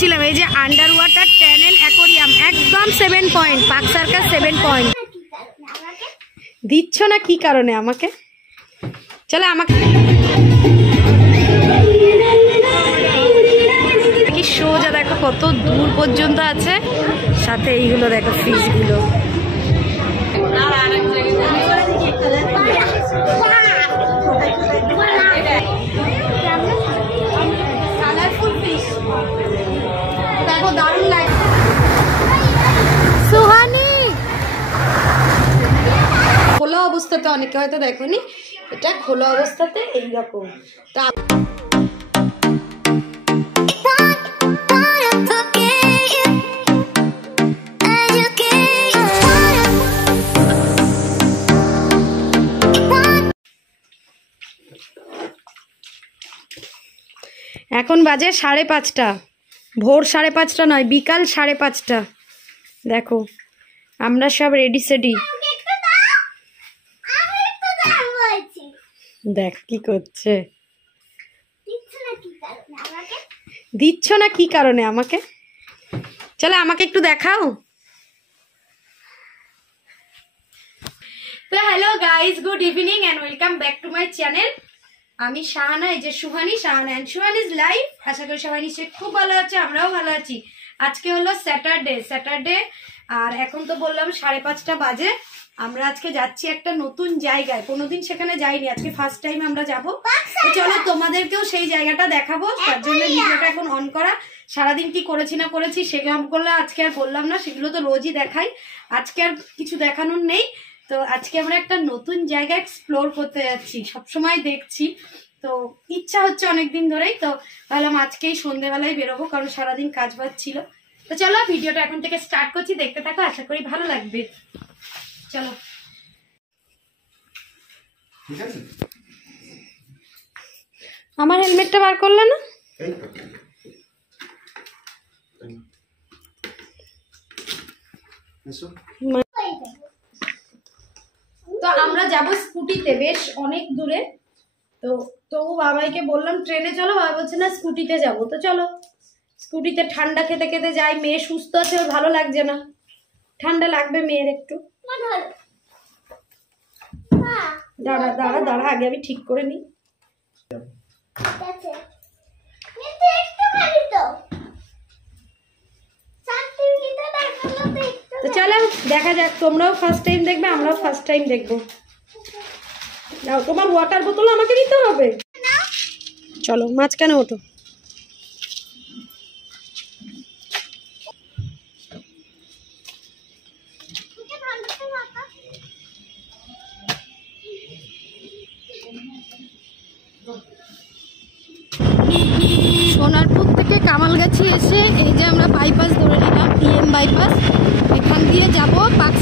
বলছিলাম এই যে আন্ডার ওয়াটার টানেল অ্যাকোরিয়াম একদম 7 পয়েন্ট, পার্ক সার্কাস 7 পয়েন্ট। দিচ্ছ না কি কারণে আমাকে? চলো আমাকে কি সোজা দেখো কত দূর পর্যন্ত আছে, সাথে এইগুলো দেখো ফিশগুলো। দেখো দারুণ লাগে। সুহানি খোলা অবস্থাতে, অনেকে হয়তো দেখোনি, এটা খোলা অবস্থাতে এইরকম। তা এখন বাজে 5:30, ভোর 5:30 নয়, বিকাল 5:30। দেখো আমরা সব রেডি সেডি। দেখ কি করছে, দিচ্ছ না কি কারণে আমাকে? চলো আমাকে একটু দেখাও। তো hello guys, good evening and welcome back to my channel. আমি শাহানা, এই যে সুহানি, শাহানা অ্যান্ড সুহানিজ লাইফ। আশা করি সবাই নিশ্চয়ই খুব ভালো আছে, আমরাও ভালো আছি। আজকে হলো স্যাটারডে আর এখন তো বললাম 5:30 বাজে। আমরা আজকে যাচ্ছি একটা নতুন জায়গায়, কোনোদিন সেখানে যাইনি, আজকে ফার্স্ট টাইম আমরা যাবো। চলো তোমাদেরকেও সেই জায়গাটা দেখাবো, তার জন্য ভিডিওটা এখন অন করা। সারাদিন কি করেছি না করেছি সেগুলো আজকে আর বললাম না, সেগুলো তো রোজই দেখাই, আজকে আর কিছু দেখানোর নেই। তো আজকে আমরা একটা নতুন জায়গা এক্সপ্লোর করতে যাচ্ছি, সবসময় দেখছি, তো ইচ্ছা হচ্ছে অনেকদিন ধরেই। তো ভাবলাম আজকেই সন্ধ্যেবেলায় বেরোবো, কারণ সারাদিন কাজ বাজ ছিল। তো চলো ভিডিওটা এখন থেকে স্টার্ট করছি, দেখতে থাকো, আশা করি ভালো লাগবে। চলো। আমার হেলমেটটা বার করলে না? তো আমরা যাবো স্কুটিতে, বেশ অনেক দূরে। তো বাবাইকে বললাম ট্রেনে চলো, বাবা বলছে না স্কুটিতে যাবো। তো চলো স্কুটিতে ঠান্ডা খেতে খেতে যাই। মেয়ে সুস্থ আছে, ওর ভালো লাগছে না, ঠান্ডা লাগবে মেয়ের একটু। দাঁড়া দাঁড়া দাঁড়া, আগে আমি ঠিক করে নিই। তো চলো দেখা যাক, তোমরাও ফার্স্ট টাইম দেখবে, আমরাও ফার্স্ট টাইম দেখবো। যাও, তোমার ওয়াটার বোতল আমাকে নিতে হবে। চলো মাঝখানে ওঠো। সোনারপুর থেকে কামালগাছি এসে এই যে আমরা বাইপাস ধরে নিলাম, বাইপাস, এখান দিয়ে যাব পার্ক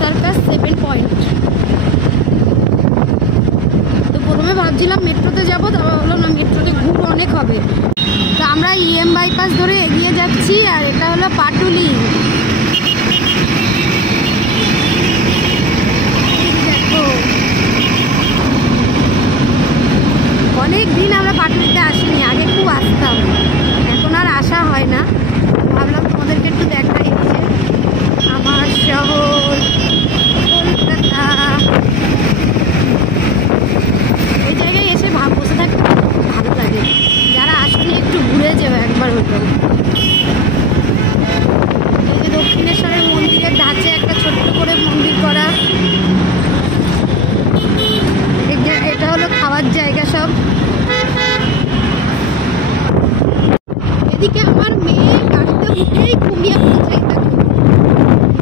সার্কাস 7 পয়েন্ট। তো প্রথমে ভাবছিলাম মেট্রোতে যাবো, তারপর ভাবলাম না, মেট্রোতে ঘুরো অনেক হবে। তো আমরা বাইপাস ধরে এগিয়ে যাচ্ছি, আর এটা হলো পাটুলি। দেখো অনেক দিন আমরা পাটুলিতে আসিনি, আগে খুব আসতাম, এখন আর আসা হয় না। ভাবলাম তোমাদেরকে একটু দেখাই, যে আমার শহর কলকাতা। এই জায়গায় এসে বসে থাকতে ভালো লাগে, যারা আসেনি একটু ঘুরে যাবে একবার হতো। এই যে দক্ষিণেশ্বরের মন্দিরের ধাঁচে একটা ছোট্ট করে মন্দির করা, এটা হলো খাওয়ার জায়গা সব। এদিকে আমার মেয়ে গাড়িতে উঠেই ঘুমিয়ে পড়ছে,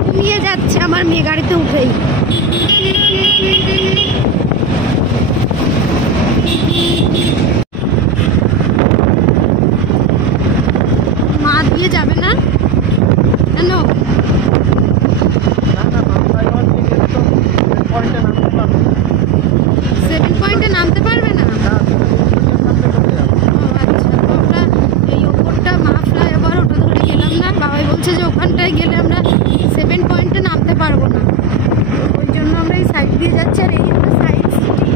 ঘুমিয়ে যাচ্ছে আমার মেয়ে গাড়িতে উঠেই। মা দিয়ে যাবে না কেন? সেভেন পয়েন্টে নামতে পারবে না? আমরা এই ওপরটা মা ফ্লাইওভার, ওটা ধরে গেলাম না। বাবাই বলছে যে ওখানটায় গেলে আমরা 7 পয়েন্টে নামতে পারবো না, ওই জন্য আমরা এই সাইড দিয়ে যাচ্ছি। আর এই হলো সাইড সিটি,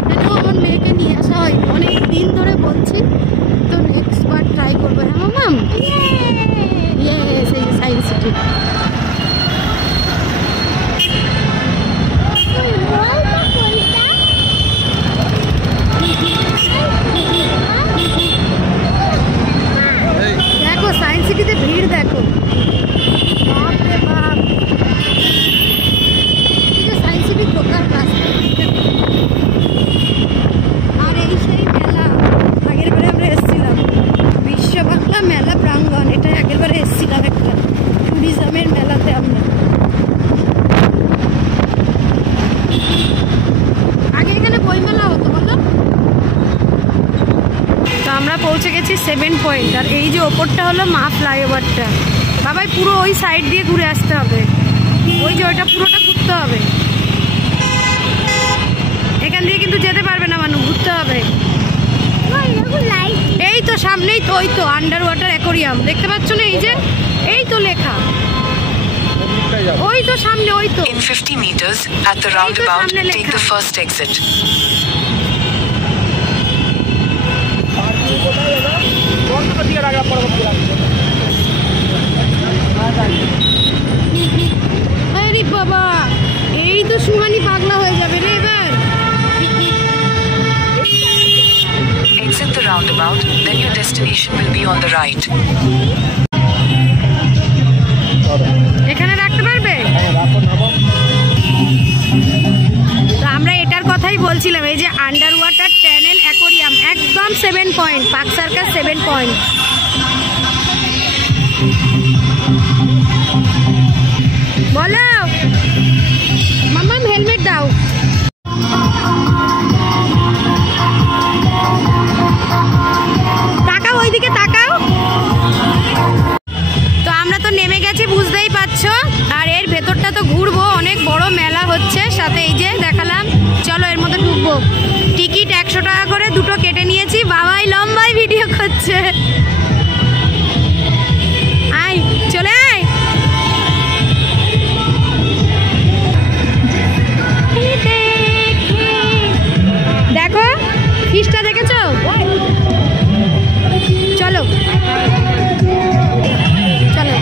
এখানেও আমার পৌঁছে গেছি 7 পয়েন্ট। আর এই যে ওপরটা হলো মা ফ্লাইওভারটা। বাবাই পুরো ওই সাইড দিয়ে ঘুরে আসতে হবে, ওই যে ওইটা পুরোটা ঘুরতে হবে। এখান দিয়ে কিন্তু যেতে পারবে না মানুষ, ঘুরতে হবে। এই তো সামনেই তো, ওই তো আন্ডার ওয়াটার অ্যাকোরিয়াম দেখতে পাচ্ছ না? এই তো লেখা, ওই তো সামনে, ওই তো। In 50 meters at the roundabout, take the first exit. আরে বাবা, এই তো সুহানি পাগলা হয়ে যাবে রে এবার। Exit the roundabout, then your destination will be on the right. এখানে রাখতে পারবে? তো আমরা এটার কথাই বলছিলাম, এই যে আন্ডার ওয়াটার টানেল অ্যাকোরিয়াম, একদম 7 পয়েন্ট, পার্ক সার্কাস 7 পয়েন্ট। বলো মাম্মাম, হেলমেট দাও। তাকাও, ওইদিকে তাকাও। তো আমরা তো নেমে গেছি, বুঝতেই পারছো। আর এর ভেতরটা তো ঘুরবো, অনেক বড় মেলা হচ্ছে, সাথে এই যে দেখালাম। চলো এর মধ্যে ঢুকবো। টিকিট 100 টাকা করে, দুটো কেটে নিয়েছি। বাবাই লম্বাই ভিডিও করছে। আয়, চলে আয়। দেখো ফিশটা দেখেছো? চলো চলো।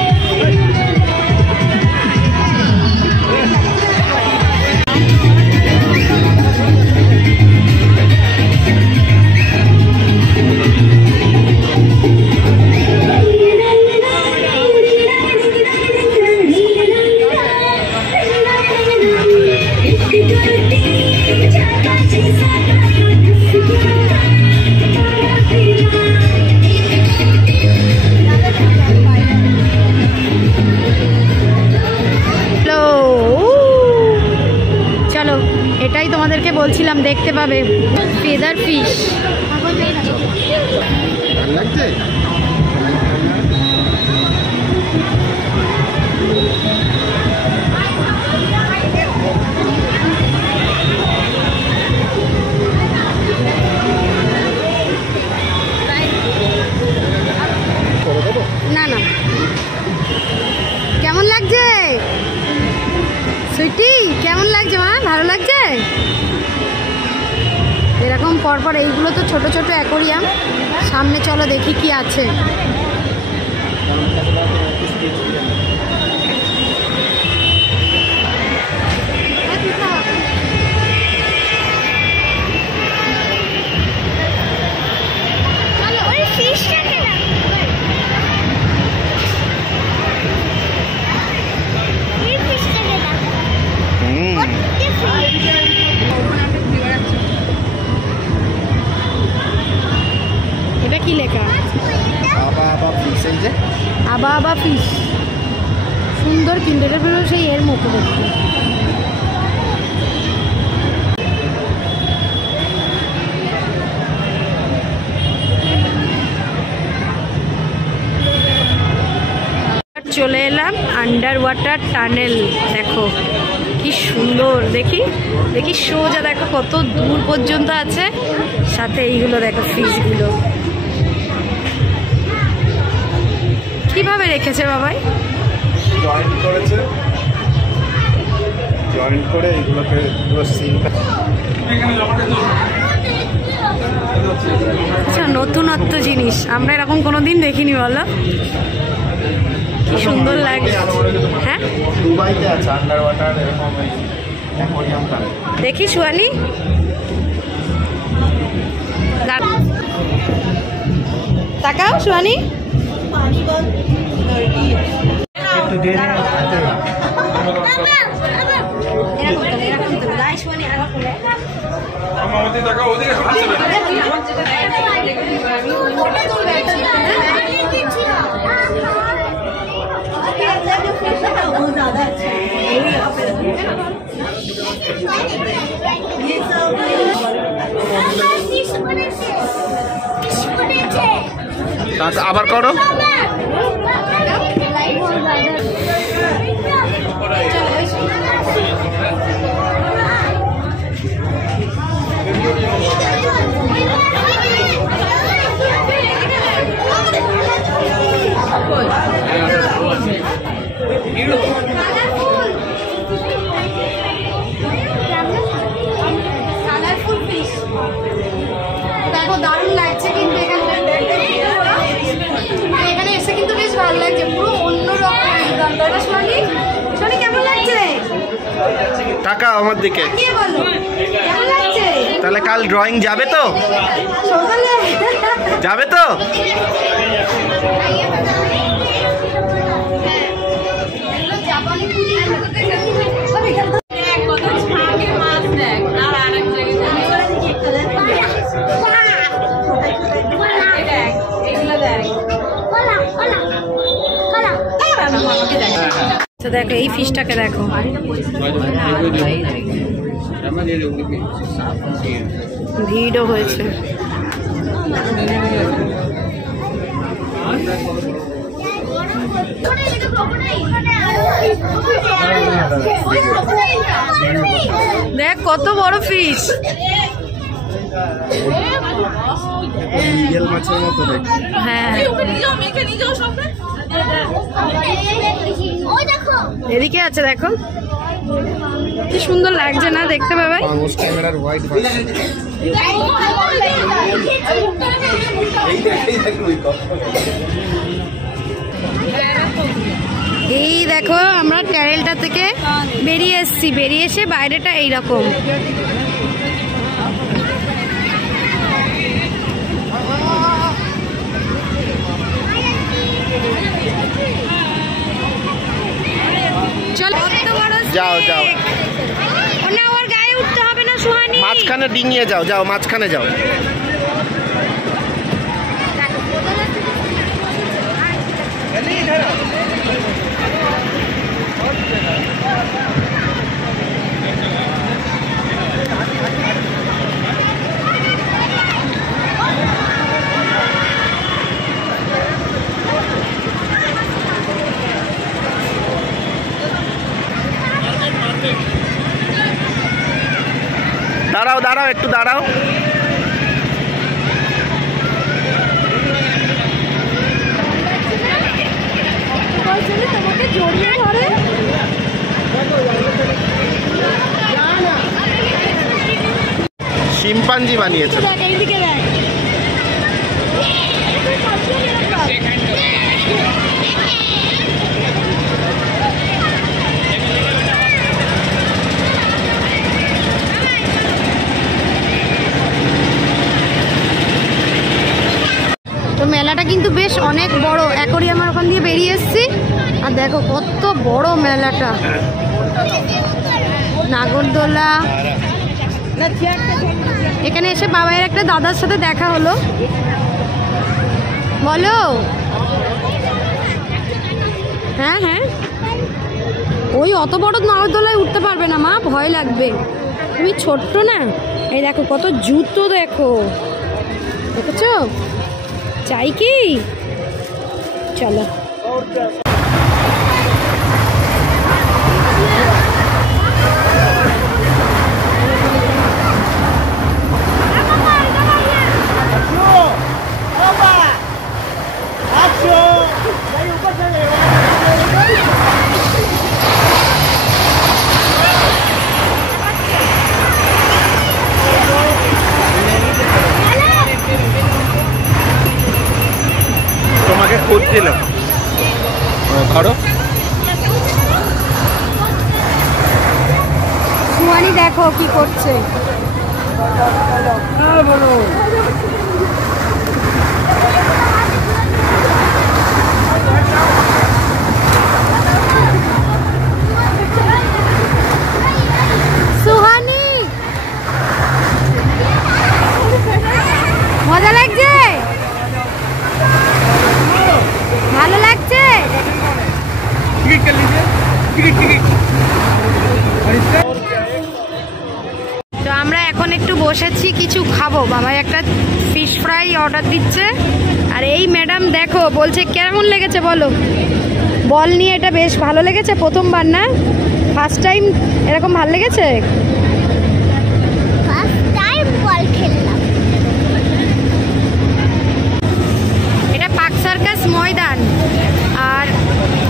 এটাই তোমাদেরকে বলছিলাম, দেখতে পাবে ফেদার ফিশ। না না, কেমন লাগছে সুইটি? কেমন লাগছে মা? ভালো লাগছে? এরকম পরপর এইগুলো তো ছোট ছোট অ্যাকোরিয়াম। সামনে চলো দেখি কি আছে। এটা কি লেখা? আবা আবা ফিশ। সুন্দর, কিন্তু এটা পুরো সেই এর মতো দেখতে। চলে এলাম আন্ডার ওয়াটার টানেল। দেখো কি সুন্দর, দেখি দেখি সোজা দেখো কত দূর পর্যন্ত আছে। সাথে এইগুলো দেখো ফিশগুলো কিভাবে রেখেছে বাবাই। জয়েন্ট করে এগুলোকে পুরো সিলটা। আচ্ছা, নতুনত্ব জিনিস, আমরা এরকম কোনোদিন দেখিনি, বলো কি সুন্দর লাগছে। হ্যাঁ, দুবাইতে আছে আন্ডার ওয়াটার এরকম অ্যাকোয়ারিয়ামটা। দেখি সুয়ানি, তাকাও সুয়ানি। একটু দেরি আছে। ये सब আবার করো। দেখো দারুণ লাগছে কিন্তু এখানে এসে কিন্তু বেশ ভালো লাগছে, পুরো অন্যরকম একদম। দাদা সোনি, সোনি কেমন লাগছে? টাকা আমার দিকে বলো কেমন লাগছে? তাহলে কাল ড্রয়িং যাবে তো? সকালে যাবে তো? দেখো এই ফিশটাকে দেখো, ভিড়ও হয়েছে। দেখ কত বড় ফিশ, হ্যাঁ এদিকে আছে দেখো, কি সুন্দর লাগছে না দেখতে পাবে। এই দেখো আমরা ট্যারেলটা থেকে বেরিয়ে এসেছি, বেরিয়ে এসে বাইরেটা এইরকম। চলো যাও যাও, না ওর গায়ে উঠতে হবে না সুহানি, মাঝখানে ডিঙিয়ে যাও, যাও মাঝখানে যাও। দাঁড়াও দাঁড়াও, একটু দাঁড়াও। শিম্পাঞ্জি বানিয়েছে। তো মেলাটা কিন্তু বেশ অনেক বড়, অ্যাকোরিয়ামের ওখান দিয়ে বেরিয়ে এসেছি আর দেখো কত বড় মেলাটা। নাগরদোলা, এখানে এসে বাবাইয়ের একটা দাদার সাথে দেখা হলো। বলো হ্যাঁ হ্যাঁ, ওই অত বড় নাগরদোলায় উঠতে পারবে না মা, ভয় লাগবে, তুমি ছোট্ট না। এই দেখো কত জুতো, দেখো দেখেছো, চাই কি? চলো তোমাকে খুঁজছিলাম, ধরো। সুহানি দেখো কি করছে, সুহানি মজা লাগছে, ভালো লাগছে। তো আমরা এখন একটু বসেছি, কিছু খাবো। বাবা একটা ফিশ ফ্রাই অর্ডার দিচ্ছে আর এই ম্যাডাম দেখো, বলছে কেমন লেগেছে বলো। বল নিয়ে এটা বেশ ভালো লেগেছে, প্রথমবার না, ফার্স্ট টাইম এরকম ভালো লেগেছে। ফার্স্ট টাইম বল খেললাম। এটা পার্ক সার্কাস ময়দান। আর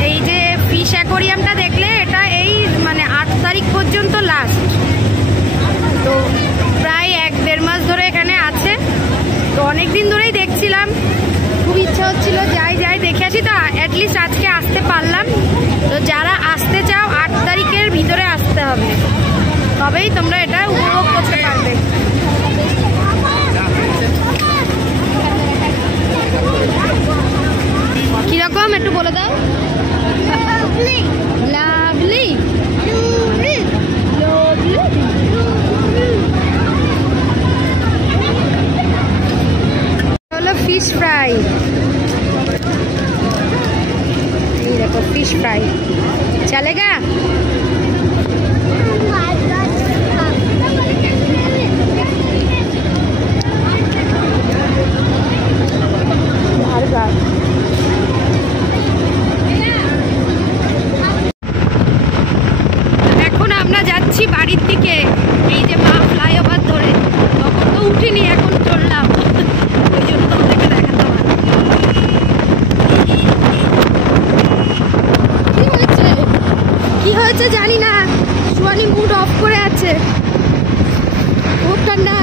এই যে ফিশ অ্যাকোরিয়ামটা দেখলে, এটা এই মানে 8 তারিখ পর্যন্ত লাস্ট। তো প্রায় 1-1.5 মাস ধরে এখানে আছে। তো অনেক দিন ধরেই দেখছিলাম, খুব ইচ্ছা হচ্ছিল যাই দেখে আসি। তো অ্যাটলিস্ট আজকে আসতে পারলাম। তো যারা আসতে চাও 8 তারিখের ভিতরে আসতে হবে, তবেই তোমরা এটা উপভোগ করতে পারবে। কিরকম একটু বলে দাও। লাভলি হলো ফিশ ফ্রাই। এই দেখো ফিশ ফ্রাই চলেগা। এখন আমরা যাচ্ছি বাড়ির দিকে, এই যে মা ফ্লাইওভার ধরে। তখন তো উঠিনি, এখন চললাম, ওই জন্য তোমাদেরকে দেখাতাম। কি হয়েছে জানি না, সুয়ানি মুড অফ করে আছে। খুব ঠান্ডা।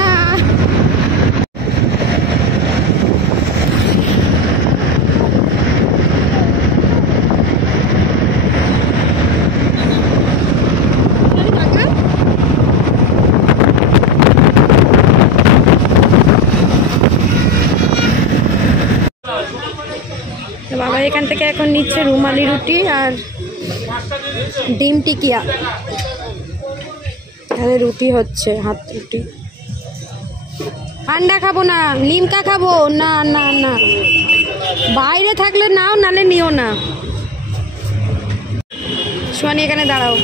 বাবা এখান থেকে এখন নিচ্ছে রুমালি রুটি আর ডিম টিকিয়া। এখানে রুটি হচ্ছে, হাত রুটি। ঠান্ডা খাবো না, লিমকা খাবো। না না না, বাইরে থাকলে নাও, নালে নিও না। সোয়ানি এখানে দাঁড়াও।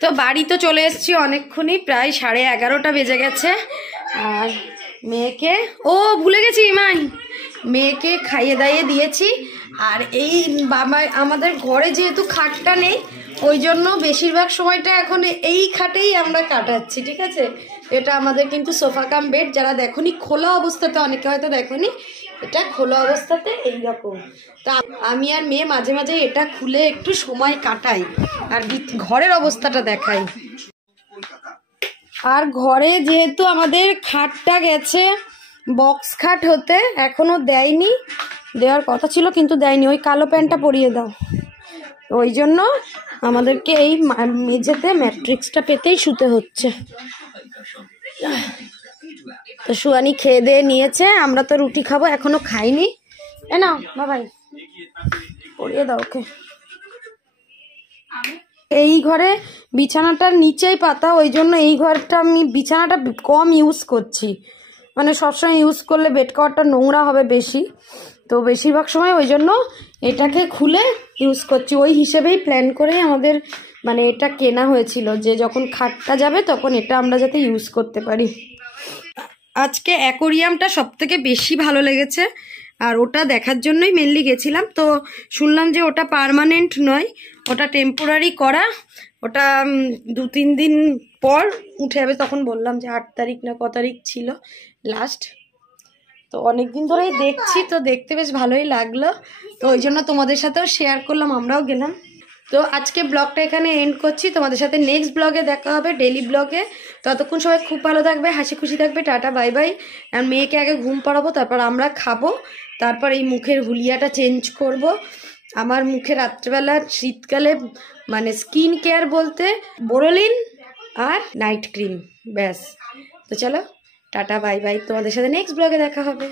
তো বাড়ি তো চলে এসেছি অনেকক্ষণই, প্রায় 11:30 বেজে গেছে। আর মেয়েকে ভুলে গেছি ইমান, মেয়েকে খাইয়ে দাইয়ে দিয়েছি। আর এই বাবা আমাদের ঘরে যেহেতু খাটটা নেই, ওই জন্য বেশিরভাগ সময়টা এখন এই খাটেই আমরা কাটাচ্ছি, ঠিক আছে। এটা আমাদের কিন্তু সোফা কাম বেড। যারা দেখোনি খোলা অবস্থাতে, অনেকে হয়তো দেখোনি, এটা খোলা অবস্থাতে এইরকম। তা আমি আর মেয়ে মাঝে মাঝে এটা খুলে একটু সময় কাটাই আর ঘরের অবস্থাটা দেখাই। আর ঘরে যেহেতু আমাদের খাটটা গেছে বক্স খাট হতে, এখনো দেয়নি, দেওয়ার কথা ছিল কিন্তু দেয়নি। ওই কালো প্যান্টটা পরিয়ে দাও। ওই জন্য আমাদেরকে এই মেঝেতে ম্যাট্রিক্সটা পেতেই শুতে হচ্ছে। তো সুয়ানি খেয়ে দিয়ে নিয়েছে, আমরা তো রুটি খাবো, এখনো খাইনি। এ নাও বাবাই, পরিয়ে দাও ওকে। এই ঘরে বিছানাটার নিচেই পাতা, ওই জন্য এই ঘরটা আমি বিছানাটা কম ইউজ করছি। মানে সবসময় ইউজ করলে বেড কভারটা নোংরা হবে বেশি, তো বেশিরভাগ সময় ওই জন্য এটাকে খুলে ইউজ করছি। ওই হিসেবেই প্ল্যান করেই আমাদের মানে এটা কেনা হয়েছিল, যে যখন খাটটা যাবে তখন এটা আমরা যাতে ইউজ করতে পারি। আজকে অ্যাকোরিয়ামটা সবথেকে বেশি ভালো লেগেছে, আর ওটা দেখার জন্যই মেনলি গেছিলাম। তো শুনলাম যে ওটা পার্মানেন্ট নয়, ওটা টেম্পোরারি করা, ওটা 2-3 দিন পর উঠে যাবে। তখন বললাম যে 8 তারিখ না কত তারিখ ছিল লাস্ট। তো অনেক দিন ধরেই দেখছি, তো দেখতে বেশ ভালোই লাগলো, তো ওই জন্য তোমাদের সাথেও শেয়ার করলাম, আমরাও গেলাম। তো আজকে ব্লগটা এখানে এন্ড করছি, তোমাদের সাথে নেক্সট ব্লগে দেখা হবে, ডেইলি ব্লগে। ততক্ষণ সবাই খুব ভালো থাকবে, হাসি খুশি থাকবে। Tata bye bye. আর মেয়েকে আগে ঘুম পাড়াবো, তারপর আমরা খাবো, তারপর এই মুখের হুলিয়াটা চেঞ্জ করব। আমার মুখে রাত্রেবেলা শীতকালে মানে স্কিন কেয়ার বলতে বোরোলিন আর নাইট ক্রিম, ব্যাস। তো চলো টাটা বাই বাই, তোমাদের সাথে নেক্সট ব্লগে দেখা হবে।